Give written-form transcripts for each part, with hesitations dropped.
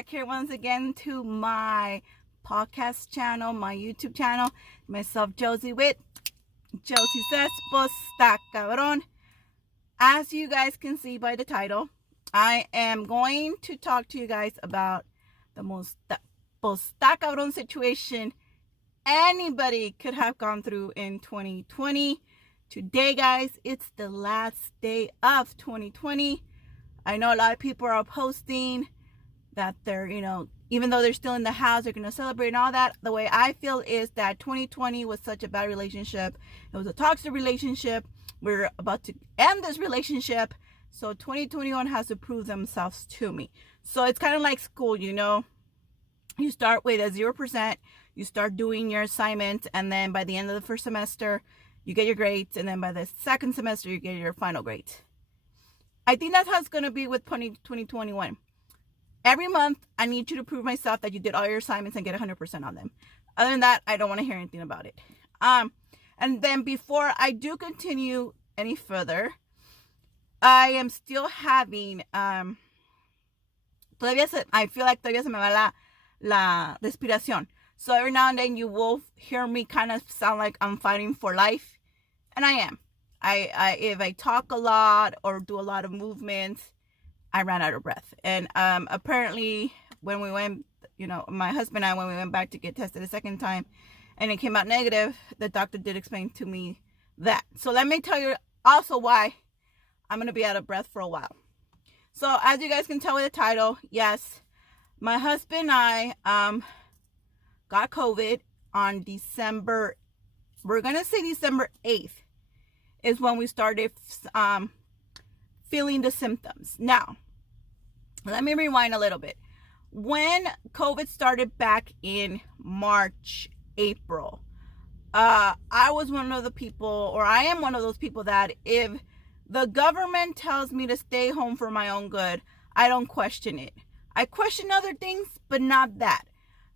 back here once again to my podcast channel, my YouTube channel. Myself, Josie with Josie Says, Pues está cabrón. As you guys can see by the title, I am going to talk to you guys about the most pues está cabrón situation anybody could have gone through in 2020. Today, guys, it's the last day of 2020. I know a lot of people are posting that they're, even though they're still in the house, they're going to celebrate and all that. The way I feel is that 2020 was such a bad relationship. It was a toxic relationship. We're about to end this relationship. So 2021 has to prove themselves to me. So it's kind of like school, You start with a 0%. You start doing your assignments. And then by the end of the first semester, you get your grades. And then by the second semester, you get your final grades. I think that's how it's going to be with 2021. Every month, I need you to prove myself that you did all your assignments and get 100% on them. Other than that, I don't want to hear anything about it. And then before I do continue any further, I am still having, I feel like todavía se me va la respiración. So every now and then you will hear me kind of sound like I'm fighting for life. And I am. If I talk a lot or do a lot of movements, I ran out of breath. And apparently when we went, my husband and I, when we went back to get tested a second time and it came out negative, the doctor did explain to me that. So let me tell you also why I'm going to be out of breath for a while. So as you guys can tell with the title, yes, my husband and I got COVID on December 8th. Is when we started feeling the symptoms. Now, let me rewind a little bit. When COVID started back in March, April, I was one of the people, or I am one of those people that if the government tells me to stay home for my own good, I don't question it. I question other things, but not that.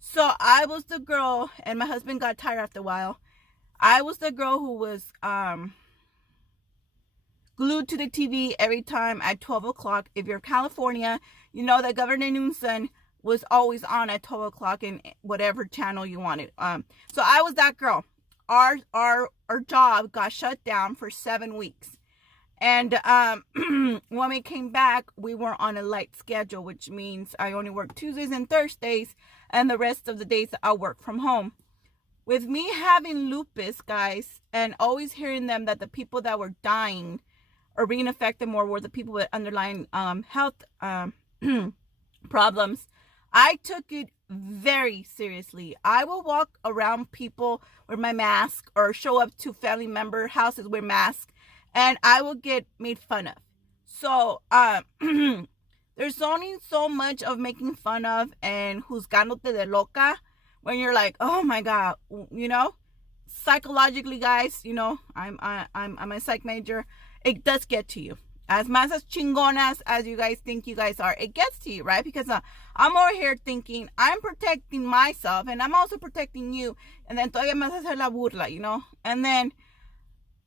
So I was the girl, and my husband got tired after a while. I was the girl who was glued to the TV every time at 12 o'clock. If you're California, you know that Governor Newsom was always on at 12 o'clock in whatever channel you wanted. So I was that girl. Our job got shut down for 7 weeks. And when we came back, we were on a light schedule, which means I only work Tuesdays and Thursdays, and the rest of the days I work from home. With me having lupus, guys, and always hearing them that the people that were dying or being affected more were the people with underlying health problems, I took it very seriously. I will walk around people with my mask or show up to family member houses with masks, and I will get made fun of. So there's only so much of making fun of and juzgándote de loca when you're like, oh my God, psychologically, guys, I'm a psych major. It does get to you. As más as chingonas as you guys think you guys are, it gets to you, right? Because I'm over here thinking I'm protecting myself and I'm also protecting you. And then todavía más hacer la burla, And then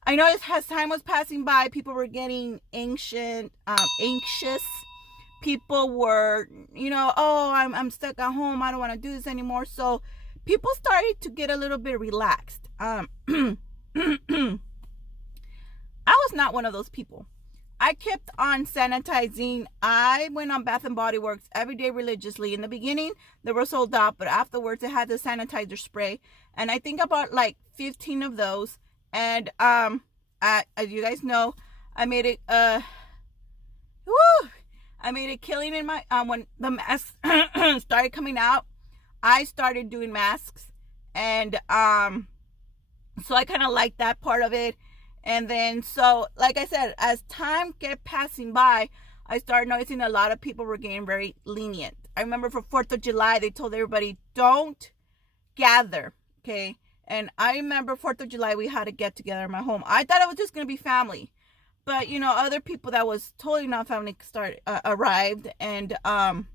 I noticed as time was passing by, people were getting anxious. People were, oh, I'm stuck at home. I don't want to do this anymore. So people started to get a little bit relaxed. I was not one of those people. I kept on sanitizing. I went on Bath and Body Works every day religiously. In the beginning, they were sold out, but afterwards, it had the sanitizer spray. And I think about like 15 of those. And as you guys know, I made it I made a killing in my when the masks started coming out. I started doing masks, and so I kind of liked that part of it. And then, so like I said, as time kept passing by, I started noticing a lot of people were getting very lenient. I remember for 4th of July, they told everybody, don't gather, okay? And I remember 4th of July, we had a get together in my home. I thought it was just going to be family. But, other people that was totally not family arrived. And that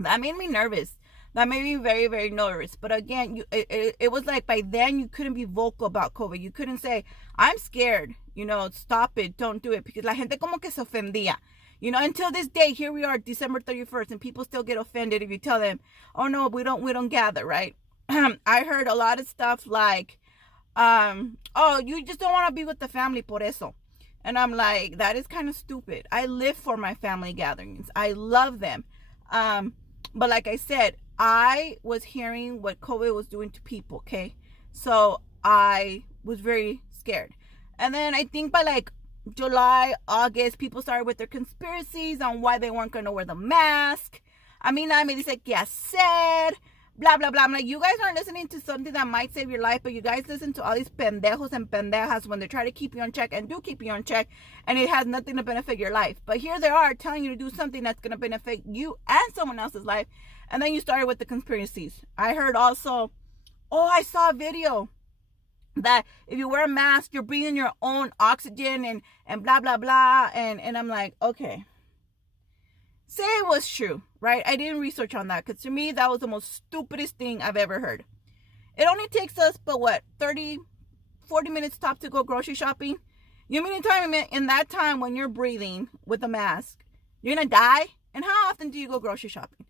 made me nervous. That made me very, very nervous. But again, it was like by then you couldn't be vocal about COVID. You couldn't say, I'm scared, stop it, don't do it. Because la gente como que se ofendía. You know, until this day, here we are, December 31st, and people still get offended if you tell them, oh no, we don't gather, right? I heard a lot of stuff like, oh, you just don't want to be with the family por eso. And I'm like, that is kind of stupid. I live for my family gatherings. I love them. But like I said, I was hearing what COVID was doing to people, okay? So I was very scared. And then I think by like July, August, people started with their conspiracies on why they weren't going to wear the mask. A mí nadie me dice qué hacer. Blah, blah, blah. I'm like, you guys aren't listening to something that might save your life, but you guys listen to all these pendejos and pendejas when they try to keep you on check and do keep you on check, and it has nothing to benefit your life. But here they are telling you to do something that's going to benefit you and someone else's life, and then you started with the conspiracies. I heard also, oh, I saw a video that if you wear a mask, you're breathing your own oxygen and blah, blah, blah. And I'm like, okay. Say it was true, right? I didn't research on that because to me, that was the most stupidest thing I've ever heard. It only takes us, but what, 30, 40 minutes top to go grocery shopping? You mean in that time when you're breathing with a mask, you're going to die? And how often do you go grocery shopping?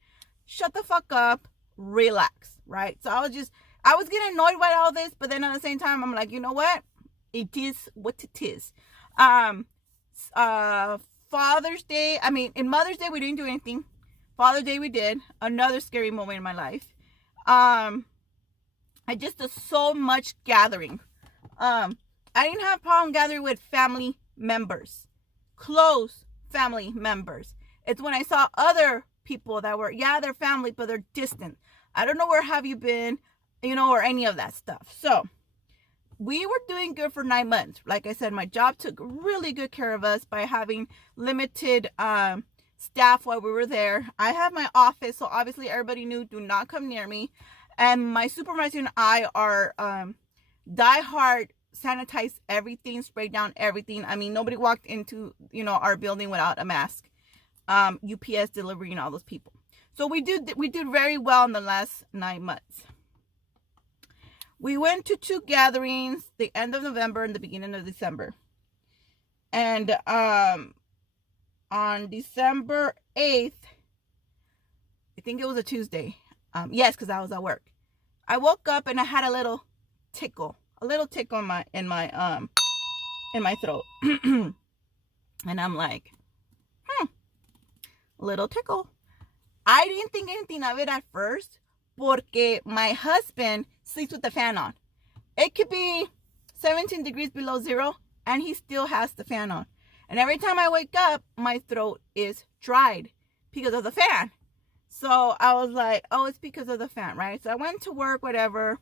Shut the fuck up, relax, right? So I was getting annoyed by all this, but then at the same time, I'm like, you know what? It is what it is. Father's Day, in Mother's Day, we didn't do anything. Father's Day, we did. Another scary moment in my life. I just did so much gathering. I didn't have a problem gathering with family members. Close family members. It's when I saw other people that were, yeah, they're family, but they're distant. I don't know where have you been, or any of that stuff. So we were doing good for 9 months. Like I said, my job took really good care of us by having limited staff while we were there. I have my office, so obviously everybody knew, do not come near me. And my supervisor and I are diehard, sanitize everything, spray down everything. Nobody walked into, our building without a mask. UPS delivery and all those people. So we did very well in the last 9 months. We went to 2 gatherings, the end of November and the beginning of December. And on December 8th, I think it was a Tuesday. Yes, because I was at work. I woke up and I had a little tickle in my throat. And I'm like, little tickle. I didn't think anything of it at first, porque my husband sleeps with the fan on. It could be 17 degrees below zero, and he still has the fan on. And every time I wake up, my throat is dried because of the fan. So I was like, oh, it's because of the fan, right? So I went to work, whatever.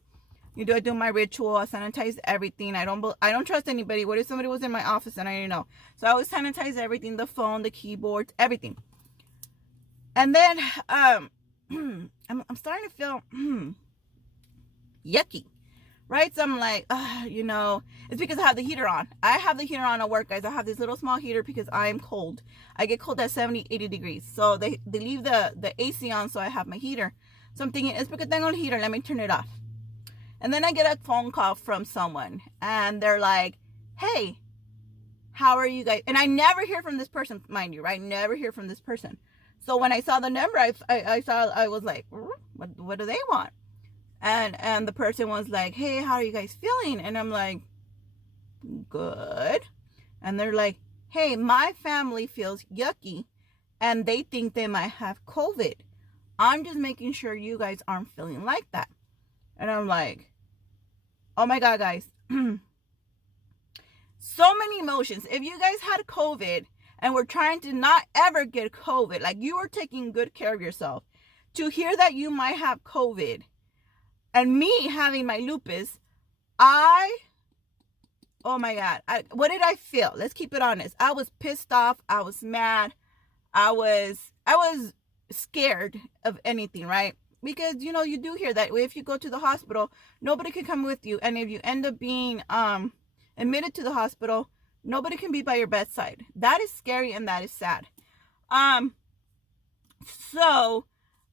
I do my ritual. I sanitize everything. I don't trust anybody. What if somebody was in my office and I didn't know? So I always sanitize everything, the phone, the keyboard, everything. And then I'm starting to feel yucky, right? So I'm like, it's because I have the heater on. I have the heater on at work, guys. I have this little small heater because I'm cold. I get cold at 70, 80 degrees. So they leave the AC on, so I have my heater. So I'm thinking, it's because tengo el heater. Let me turn it off. And then I get a phone call from someone, and they're like, hey, how are you guys? And I never hear from this person, mind you, right? Never hear from this person. So when I saw the number, I was like, what do they want? And the person was like, hey, how are you guys feeling? And I'm like, good. And they're like, hey, my family feels yucky and they think they might have COVID. I'm just making sure you guys aren't feeling like that. And I'm like, oh my God, guys. So many emotions. If you guys had COVID and were trying to not ever get COVID, like you were taking good care of yourself, to hear that you might have COVID and me having my lupus, oh my God. What did I feel? Let's keep it honest. I was pissed off. I was mad. I was scared of anything, right? Because, you do hear that if you go to the hospital, nobody can come with you. And if you end up being admitted to the hospital, nobody can be by your bedside. That is scary and that is sad. So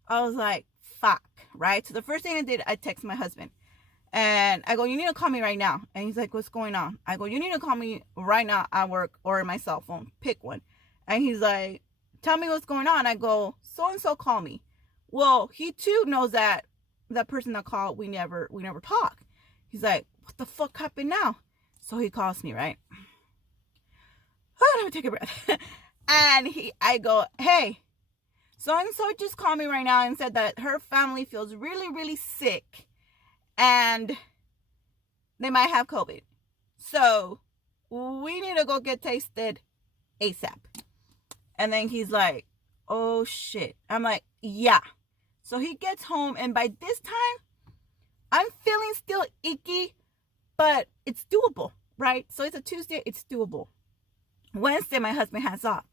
I was like, fuck, right? So the first thing I did, I text my husband. And I go, you need to call me right now. And he's like, what's going on? I go, you need to call me right now at work or my cell phone. Pick one. And he's like, tell me what's going on. I go, so-and-so called me. Well, he too knows that that person that called, we never talk. He's like, what the fuck happened now? So he calls me, right? Oh, let me take a breath. And I go, hey, so-and-so just called me right now and said that her family feels really, really sick. And they might have COVID. So we need to go get tested ASAP. And then he's like, oh shit. I'm like, yeah. So he gets home, and by this time, I'm feeling still icky, but it's doable, right? So it's a Tuesday, it's doable. Wednesday, my husband has off.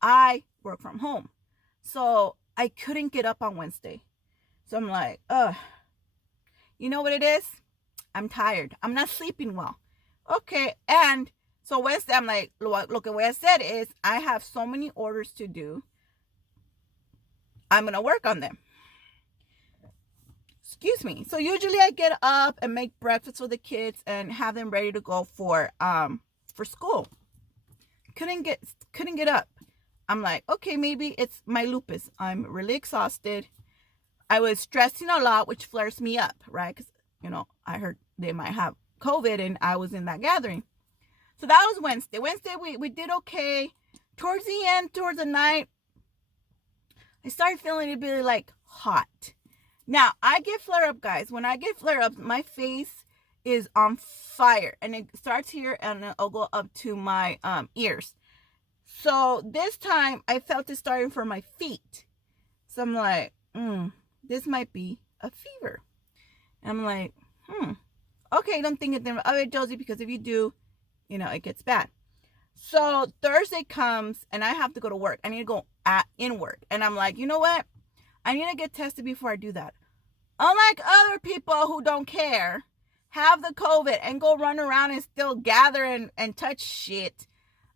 I work from home. So I couldn't get up on Wednesday. So I'm like, you know what it is? I'm tired. I'm not sleeping well. Okay. And so Wednesday, I'm like, look at what I said is, I have so many orders to do. I'm going to work on them. Excuse me. So usually I get up and make breakfast for the kids and have them ready to go for school. Couldn't get up. I'm like, okay, maybe it's my lupus. I'm really exhausted. I was stressing a lot, which flares me up, right? Because, I heard they might have COVID and I was in that gathering. So that was Wednesday. Wednesday, we did okay. Towards the end, towards the night, I started feeling a bit like hot. Now, I get flare-up, guys. When I get flare-ups, my face is on fire. And it starts here and it'll go up to my ears. So this time, I felt it starting from my feet. So I'm like, this might be a fever. And I'm like, okay, don't think anything of it, Josie, because if you do, it gets bad. So Thursday comes and I have to go to work. I need to go inward. And I'm like, you know what? I need to get tested before I do that. Unlike other people who don't care, have the COVID and go run around and still gather and touch shit.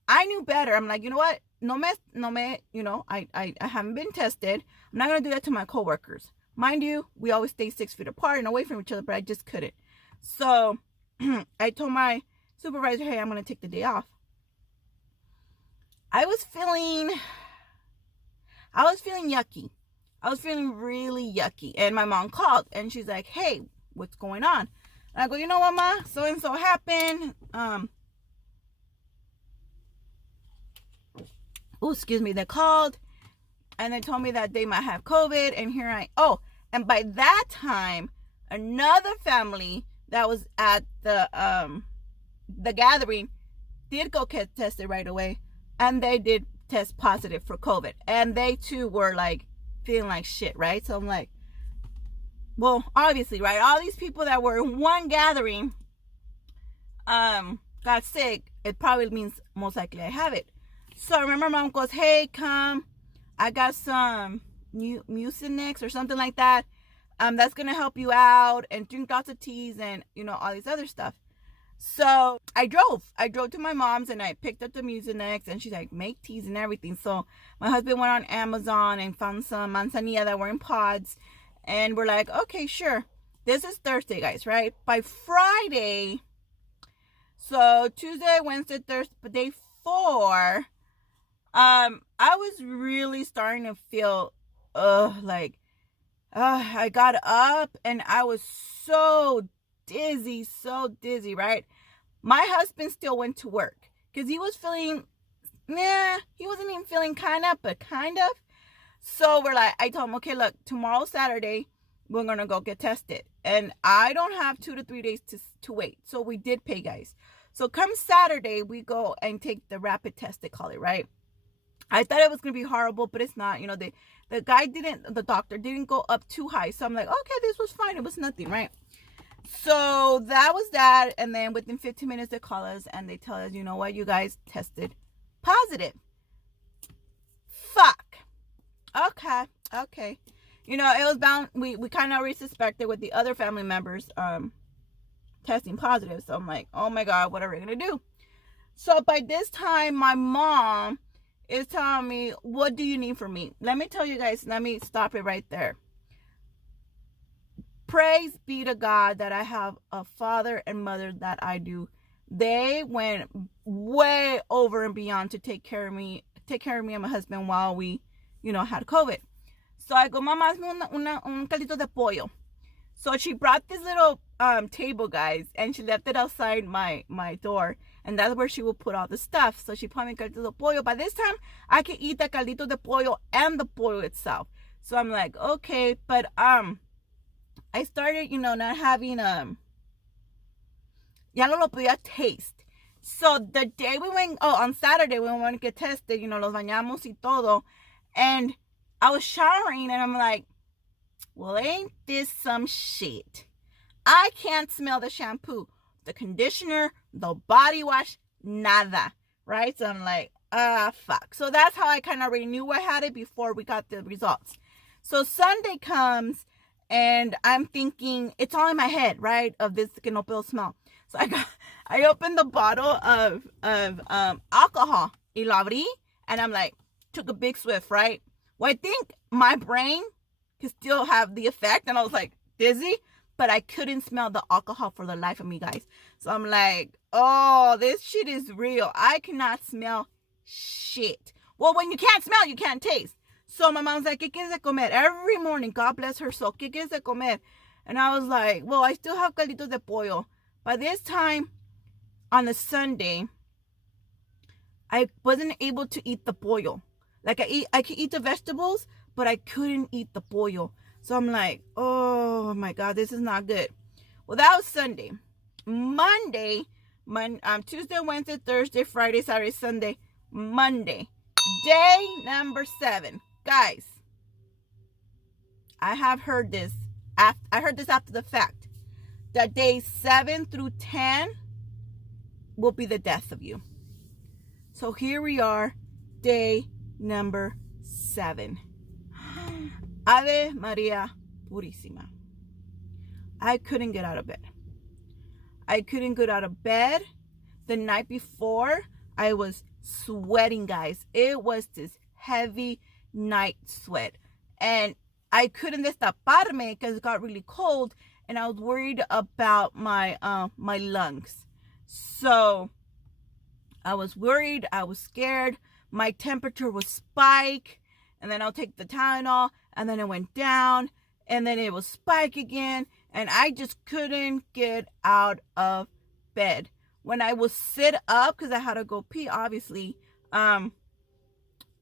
I knew better. I'm like, you know what? No me, I haven't been tested. I'm not going to do that to my coworkers. Mind you, we always stay 6 feet apart and away from each other, but I just couldn't. So I told my supervisor, hey, I'm going to take the day off. I was feeling yucky. I was feeling really yucky. And my mom called and she's like, hey, what's going on? And I go, you know what, Ma? So-and-so happened. They called and they told me that they might have COVID. And and by that time, another family that was at the gathering did go get tested right away. And they did test positive for COVID. And they too were like feeling like shit, right? So I'm like, well, obviously, right? All these people that were in one gathering got sick. It probably means most likely I have it. So I remember Mom goes, hey, come. I got some Mucinex or something like that. That's going to help you out, and drink lots of teas and, all these other stuff. So I drove to my mom's and I picked up the Mucinex, and she's like, make teas and everything. So my husband went on Amazon and found some manzanilla that were in pods, and we're like, okay, sure. This is Thursday, guys, right? By Friday, so Tuesday, Wednesday, Thursday, day 4, I was really starting to feel I got up and I was so dizzy, right? My husband still went to work because he was feeling, he wasn't even feeling kind of. So I told him, okay, look, tomorrow, Saturday, we're going to go get tested. And I don't have 2 to 3 days to wait. So we did pay, guys. So come Saturday, we go and take the rapid test, they call it, right? I thought it was going to be horrible, but it's not. The doctor didn't go up too high. So I'm like, okay, this was fine. It was nothing, right? So that was that. And then within 15 minutes, they call us and they tell us, you know what, you guys tested positive. Fuck. Okay. It was bound. We kind of already suspected with the other family members testing positive. So I'm like, oh my God, what are we going to do? So by this time, my mom is telling me, what do you need from me? Let me tell you guys, let me stop it right there. Praise be to God that I have a father and mother that I do. They went way over and beyond to take care of me, take care of me and my husband while we, had COVID. So I go, Mama, hazme un caldito de pollo. So she brought this little table, guys, and she left it outside my door. And that's where she will put all the stuff. So she put me caldito de pollo. By this time, I can eat the caldito de pollo and the pollo itself. So I'm like, okay. But I started, not having, ya no lo podía taste. So the day we went, on Saturday, we went to get tested, los bañamos y todo. And I was showering and I'm like, well, ain't this some shit? I can't smell the shampoo, the conditioner, the body wash, nada, right? So I'm like, fuck. So that's how I kind of already knew I had it before we got the results. So Sunday comes and I'm thinking, it's all in my head, right? Of this que no puedo smell. So I opened the bottle of alcohol, y lo abrí, and I'm like, took a big swift, right? Well, I think my brain could still have the effect, and I was like dizzy, but I couldn't smell the alcohol for the life of me, guys. So I'm like, oh, this shit is real. I cannot smell shit. Well, when you can't smell, you can't taste. So my mom's like, ¿qué quieres de comer? Every morning, God bless her soul, ¿qué quieres de comer? And I was like, well, I still have caldito de pollo. By this time, on a Sunday, I wasn't able to eat the pollo. Like I could eat the vegetables, but I couldn't eat the pollo. So I'm like, oh my God, this is not good. Well, that was Sunday. Monday, Tuesday, Wednesday, Thursday, Friday, Saturday, Sunday, Monday. Day number 7. Guys, I have heard this. I heard this after the fact. That days 7 through 10 will be the death of you. So here we are, day number 7. Ave Maria Purísima. I couldn't get out of bed. I couldn't get out of bed. The night before, I was sweating, guys. It was this heavy night sweat. And I couldn't destaparme because it got really cold. And I was worried about my my lungs. So I was worried. I was scared. My temperature was spike. And then I'll take the Tylenol. And then it went down. And then it was spike again. And I just couldn't get out of bed. When I would sit up, because I had to go pee, obviously. Oh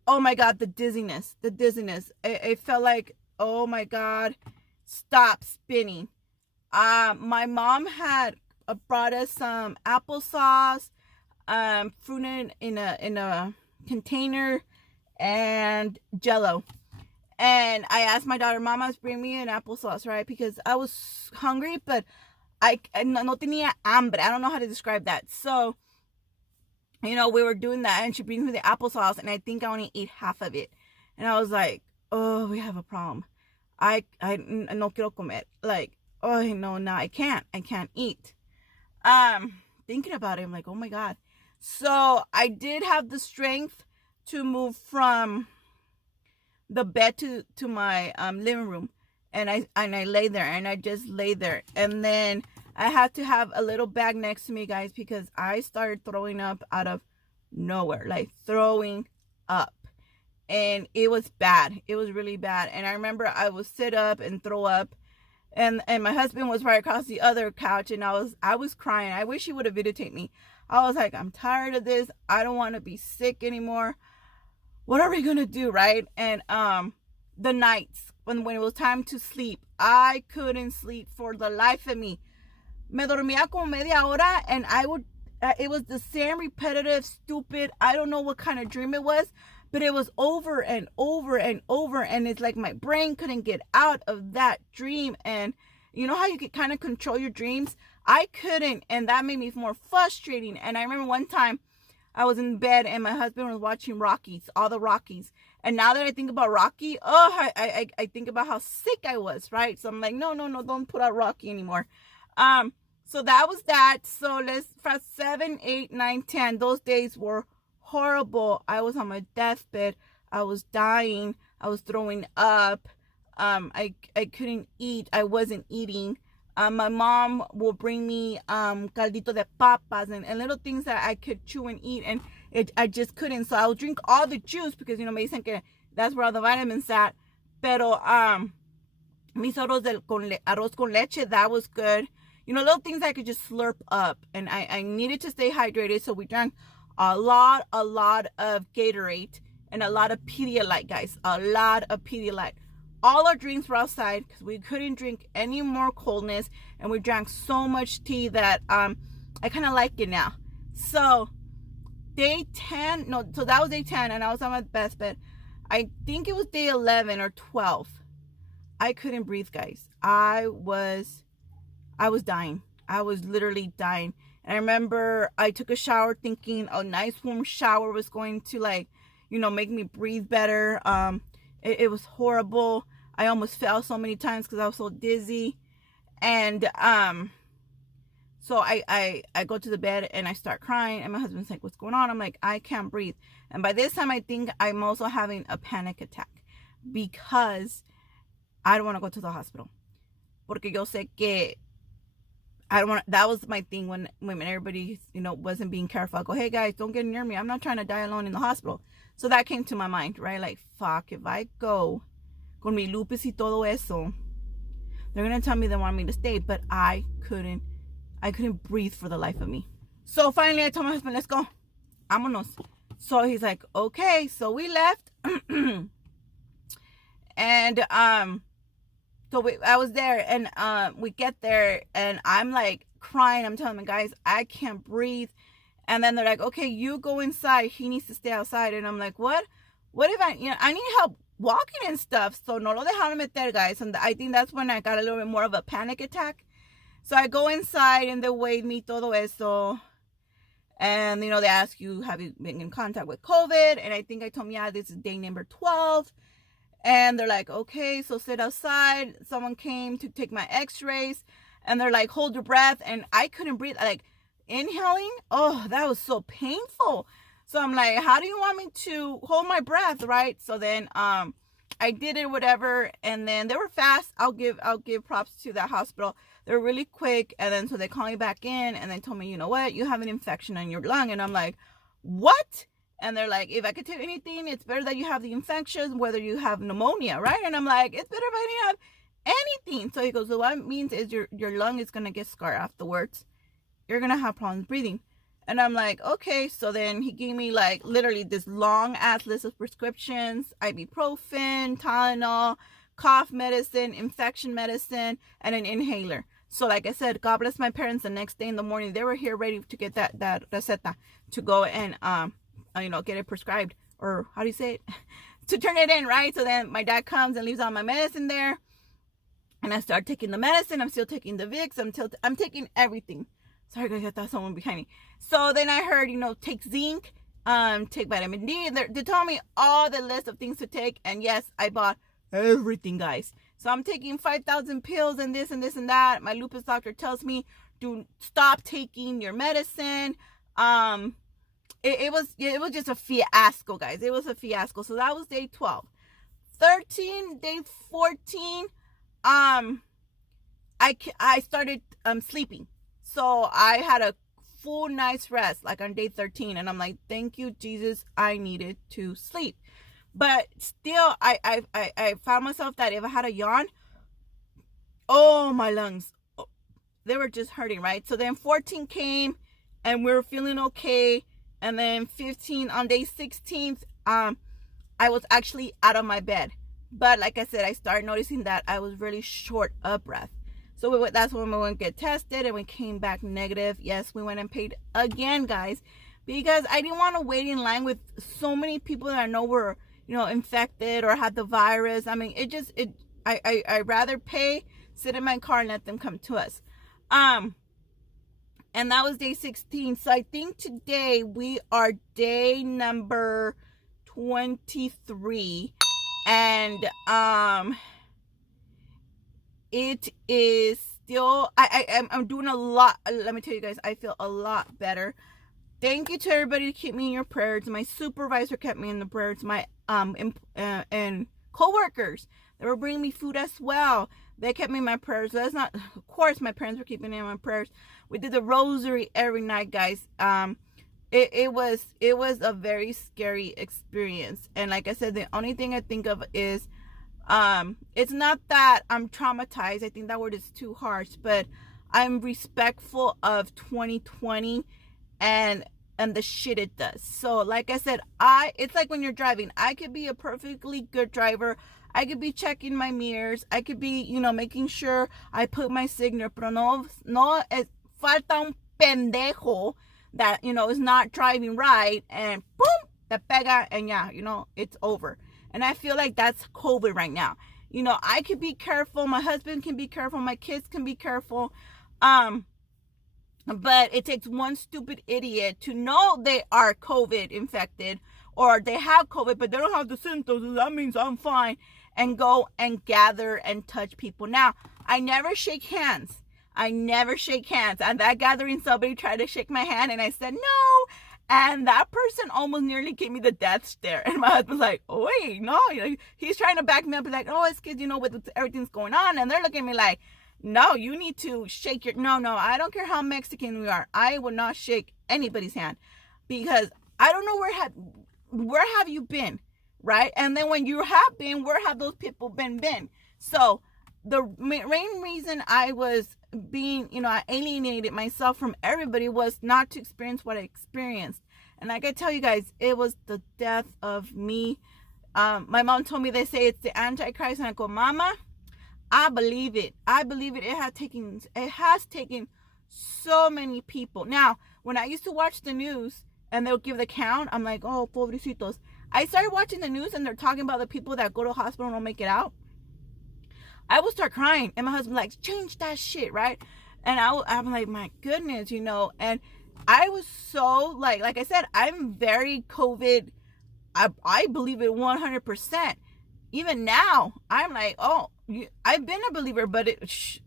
my God, the dizziness. The dizziness. It felt like, oh my God, stop spinning. My mom had brought us some applesauce, fruit in a container, and Jello. And I asked my daughter, Mama, bring me an applesauce, right? Because I was hungry, but I no tenía hambre. I don't know how to describe that. So, we were doing that, and she brings me the applesauce, and I think I only ate half of it. And I was like, oh, we have a problem. I no quiero comer. Like, oh no, I can't eat. Thinking about it, I'm like, oh my God. So I did have the strength to move from the bed to my living room, and I lay there, and I just lay there. And then I had to have a little bag next to me, guys, because I started throwing up out of nowhere, like throwing up. And it was bad. It was really bad. And I remember I would sit up and throw up. And my husband was right across the other couch. And I was crying. I wish he would have videotaped me. I was like, I'm tired of this. I don't want to be sick anymore. What are we going to do, right? And the nights, when it was time to sleep, I couldn't sleep for the life of me. Me dormía como media hora. And it was the same repetitive, stupid, I don't know what kind of dream it was. But it was over and over and over. And it's like my brain couldn't get out of that dream. And you know how you can kind of control your dreams? I couldn't. And that made me more frustrating. And I remember one time I was in bed and my husband was watching Rockies, all the Rockies. And now that I think about Rocky, I think about how sick I was, right? So I'm like, no, don't put out Rocky anymore. So that was that. So let's, for 7, 8, 9, 10, those days were horrible. I was on my deathbed. I was dying. I was throwing up. I couldn't eat. I wasn't eating. My mom will bring me caldito de papas and little things that I could chew and eat. And I just couldn't. So I would drink all the juice because, me dicen que that's where all the vitamins at. Pero, mis arroz con leche, that was good. Little things I could just slurp up. And I needed to stay hydrated. So we drank a lot of Gatorade and a lot of Pedialyte, guys. A lot of Pedialyte. All our drinks were outside because we couldn't drink any more coldness. And we drank so much tea that I kind of like it now. So day 10, so that was day 10 and I was on my best bed. I think it was day 11 or 12. I couldn't breathe, guys. I was dying. I was literally dying. And I remember I took a shower thinking a nice warm shower was going to make me breathe better. It was horrible. I almost fell so many times because I was so dizzy. And so I go to the bed and I start crying. And my husband's like, what's going on? I'm like, I can't breathe. And by this time, I think I'm also having a panic attack because I don't want to go to the hospital. Porque yo sé que I don't want. That was my thing when everybody, wasn't being careful. I go, hey guys, don't get near me. I'm not trying to die alone in the hospital. So that came to my mind, right? Like, fuck, if I go con mi lupus y todo eso, they're gonna tell me they want me to stay, but I couldn't breathe for the life of me. So finally, I told my husband, let's go, vámonos. So he's like, okay. So we left, and so I was there, and we get there, and I'm like crying. I'm telling them, guys, I can't breathe. And then they're like, okay, you go inside. He needs to stay outside. And I'm like, what? What if I need help walking and stuff? So no lo dejaron meter, guys. And I think that's when I got a little bit more of a panic attack. So I go inside, and they weighed me, todo eso. And, they ask you, have you been in contact with COVID? And I think I told them, yeah, this is day number 12. And they're like, okay, so sit outside. Someone came to take my x-rays. And they're like, hold your breath. And I couldn't breathe. Like, inhaling, oh, that was so painful. So I'm like, how do you want me to hold my breath, right? So then I did it, whatever. And then they were fast. I'll give props to that hospital. They were really quick. And then so they called me back in, and they told me, you know what, you have an infection in your lung. And I'm like, what? And they're like, if I could tell you anything, it's better that you have the infection, whether you have pneumonia, right? And I'm like, it's better if I didn't have anything. So he goes, so what it means is your lung is going to get scarred afterwards. You're going to have problems breathing. And I'm like, okay. So then he gave me like literally this long ass list of prescriptions, ibuprofen, Tylenol, cough medicine, infection medicine, and an inhaler. So like I said, God bless my parents. The next day in the morning, they were here ready to get that receta to go and, get it prescribed, or how do you say it? To turn it in, right? So then my dad comes and leaves all my medicine there. And I start taking the medicine. I'm still taking the Vicks. I'm taking everything. Sorry guys, I thought someone behind me. So then I heard, take Zinc, take vitamin D. They told me all the list of things to take. And yes, I bought everything, guys. So I'm taking 5,000 pills and this and this and that. My lupus doctor tells me to stop taking your medicine. It was just a fiasco, guys. It was a fiasco. So that was day 12. 13, day 14, I started sleeping. So I had a full night's rest, like on day 13. And I'm like, thank you, Jesus. I needed to sleep. But still, I found myself that if I had a yawn, oh, my lungs, they were just hurting, right? So then 14 came, and we were feeling okay. And then 15, on day 16th, I was actually out of my bed. But like I said, I started noticing that I was really short of breath. So that's when we went to get tested, and we came back negative. Yes, we went and paid again, guys, because I didn't want to wait in line with so many people that I know were, infected or had the virus. I mean, I'd rather pay, sit in my car, and let them come to us. And that was day 16. So I think today we are day number 23. And it is still, I'm doing a lot. Let me tell you guys, I feel a lot better. Thank you to everybody to keep me in your prayers. My supervisor kept me in the prayers. My and co-workers, they were bringing me food as well. They kept me in my prayers. So that's not, of course, my parents were keeping me in my prayers. We did the rosary every night, guys. it was a very scary experience. And like I said, the only thing I think of is it's not that I'm traumatized. I think that word is too harsh, but I'm respectful of 2020 and the shit it does. So like I said, it's like when you're driving, I could be a perfectly good driver. I could be checking my mirrors. I could be, making sure I put my signal, pero no falta un pendejo that, is not driving right, and boom, te pega, and yeah, it's over. And I feel like that's COVID right now. I could be careful. My husband can be careful. My kids can be careful. But it takes one stupid idiot to know they are COVID infected, or they have COVID, but they don't have the symptoms. That means I'm fine. And go and gather and touch people. Now, I never shake hands. And that gathering, somebody tried to shake my hand, and I said no. And that person almost nearly gave me the death stare. And my husband's like, oh, wait, no. He's trying to back me up. He's like, oh, it's kids, with everything's going on. And they're looking at me like, no, you need to shake your... No, I don't care how Mexican we are. I will not shake anybody's hand. Because I don't know where have you been, right? And then when you have been, where have those people been? So the main reason I was being, I alienated myself from everybody was not to experience what I experienced. And like I tell you guys, it was the death of me. My mom told me, they say it's the Antichrist, and I go, Mama, I believe it. It has taken so many people. Now, when I used to watch the news and they'll give the count, I'm like, oh, pobrecitos. I started watching the news and they're talking about the people that go to the hospital and don't make it out. I will start crying, and my husband like, change that shit, right? And I'm like, my goodness, and I was so like I said, I'm very COVID. I believe it 100%. Even now, I'm like, oh, I've been a believer, but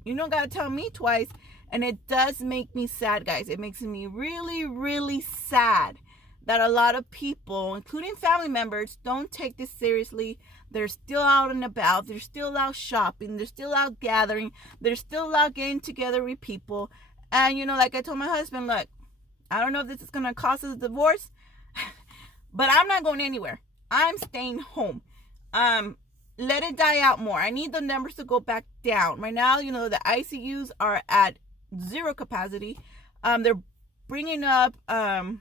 you don't got to tell me twice. And it does make me sad, guys. It makes me really, really sad that a lot of people, including family members, don't take this seriously. They're still out and about. They're still out shopping. They're still out gathering. They're still out getting together with people. And, like I told my husband, look, I don't know if this is going to cause us a divorce, but I'm not going anywhere. I'm staying home. Let it die out more. I need the numbers to go back down. Right now, the ICUs are at 0 capacity. They're bringing up not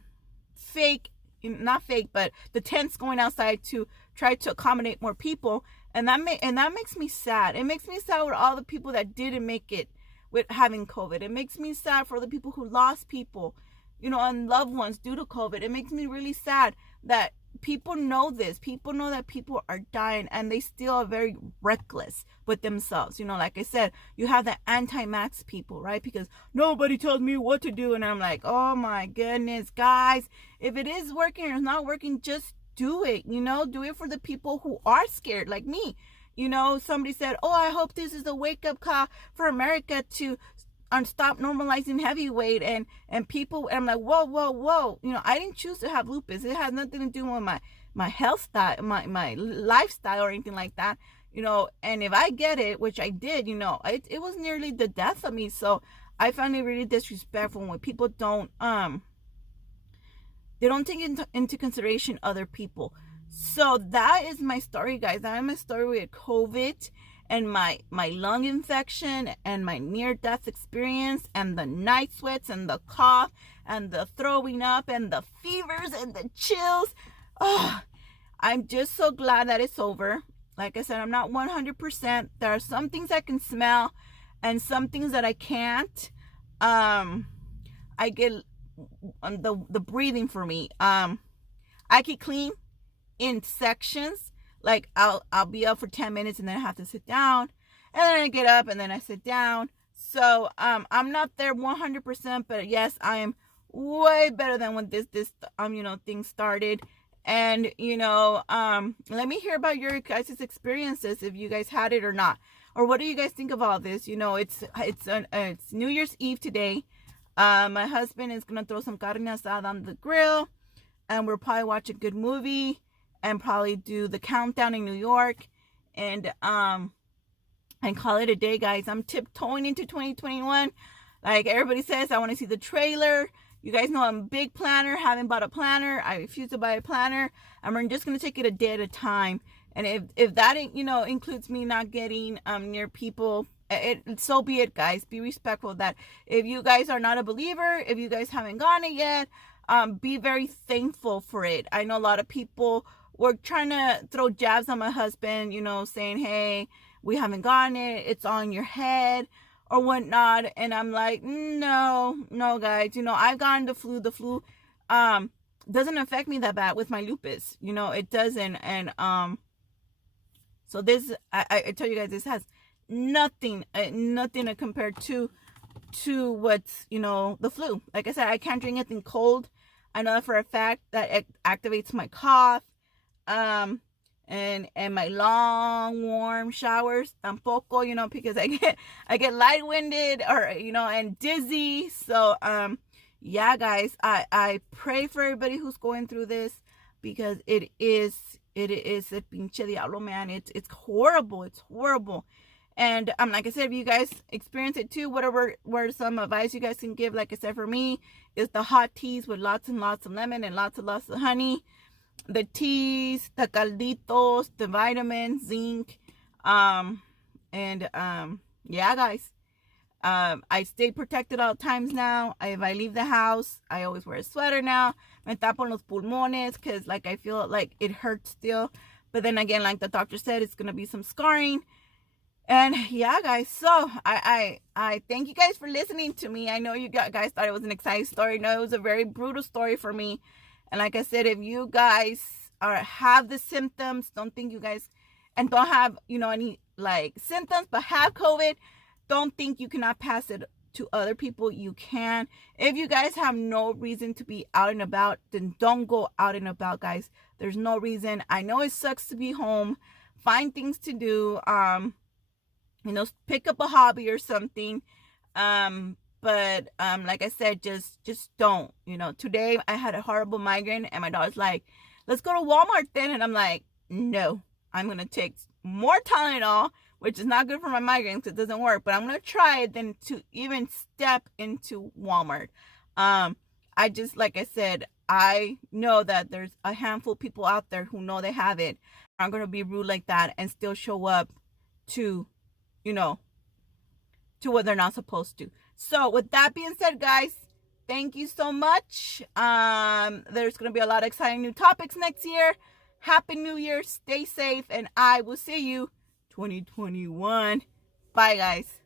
fake, but the tents going outside to try to accommodate more people, and that makes me sad. It makes me sad with all the people that didn't make it with having COVID. It makes me sad for the people who lost people, and loved ones due to COVID. It makes me really sad that people know this. People know that people are dying, and they still are very reckless with themselves. Like I said, you have the anti-max people, right? Because nobody tells me what to do. And I'm like, oh my goodness, guys, if it is working or it's not working, just do it. Do it for the people who are scared, like me. Somebody said, oh, I hope this is a wake-up call for America to stop normalizing heavyweight and people. And I'm like, whoa. I didn't choose to have lupus. It has nothing to do with my health style, my lifestyle or anything like that. And if I get it, which I did, it was nearly the death of me. So I found it really disrespectful when people don't take into consideration other people. So that is my story, guys. That is my story with COVID and my lung infection and my near-death experience and the night sweats and the cough and the throwing up and the fevers and the chills. Oh, I'm just so glad that it's over. Like I said, I'm not 100%. There are some things I can smell and some things that I can't. I get the breathing for me. I can clean in sections. Like I'll be up for 10 minutes and then I have to sit down, and then I get up and then I sit down. So I'm not there 100%, but yes, I am way better than when this thing started. And let me hear about your guys' experiences, if you guys had it or not, or what do you guys think of all this? It's New Year's Eve today. My husband is gonna throw some carne asada on the grill, and we'll probably watch a good movie and probably do the countdown in New York, and call it a day, guys. I'm tiptoeing into 2021. Like everybody says, I want to see the trailer. You guys know I'm a big planner. Haven't bought a planner. I refuse to buy a planner. I'm just gonna take it a day at a time. And if that includes me not getting near people, so be it, guys. Be respectful of that. If you guys are not a believer, if you guys haven't gone it yet, be very thankful for it. I know a lot of people were trying to throw jabs on my husband, saying, hey, we haven't gotten it, it's on your head or whatnot. And I'm like, no, guys, I've gotten the flu. The flu doesn't affect me that bad with my lupus, it doesn't. And so this, I tell you guys, this has nothing to compare to what's, the flu. Like I said, I can't drink anything cold. I know for a fact that it activates my cough. And my long warm showers tampoco, because I get light-winded or and dizzy. So yeah, guys, I pray for everybody who's going through this, because it is a pinche diablo, man. It's horrible. It's horrible. And like I said, if you guys experience it too, whatever some advice you guys can give, like I said, for me, is the hot teas with lots and lots of lemon and lots of honey. The teas, the calditos, the vitamins, zinc, yeah, guys. I stay protected all times now. If I leave the house, I always wear a sweater now. Me tapo los pulmones, because like I feel like it hurts still. But then again, like the doctor said, it's gonna be some scarring. And yeah, guys, so I thank you guys for listening to me. I know you guys thought it was an exciting story. No, it was a very brutal story for me. And like I said, if you guys have the symptoms, don't think you guys, and don't have, any like symptoms, but have COVID, don't think you cannot pass it to other people. You can. If you guys have no reason to be out and about, then don't go out and about, guys. There's no reason. I know it sucks to be home. Find things to do. Pick up a hobby or something. But like I said, just don't. Today I had a horrible migraine, and my daughter's like, let's go to Walmart then. And I'm like, no, I'm going to take more Tylenol, which is not good for my migraines because it doesn't work. But I'm going to try it than to even step into Walmart. I just, like I said, I know that there's a handful of people out there who know they have it, aren't going to be rude like that and still show up to, to what they're not supposed to. So with that being said, guys, thank you so much. There's going to be a lot of exciting new topics next year. Happy New Year. Stay safe. And I will see you 2021. Bye, guys.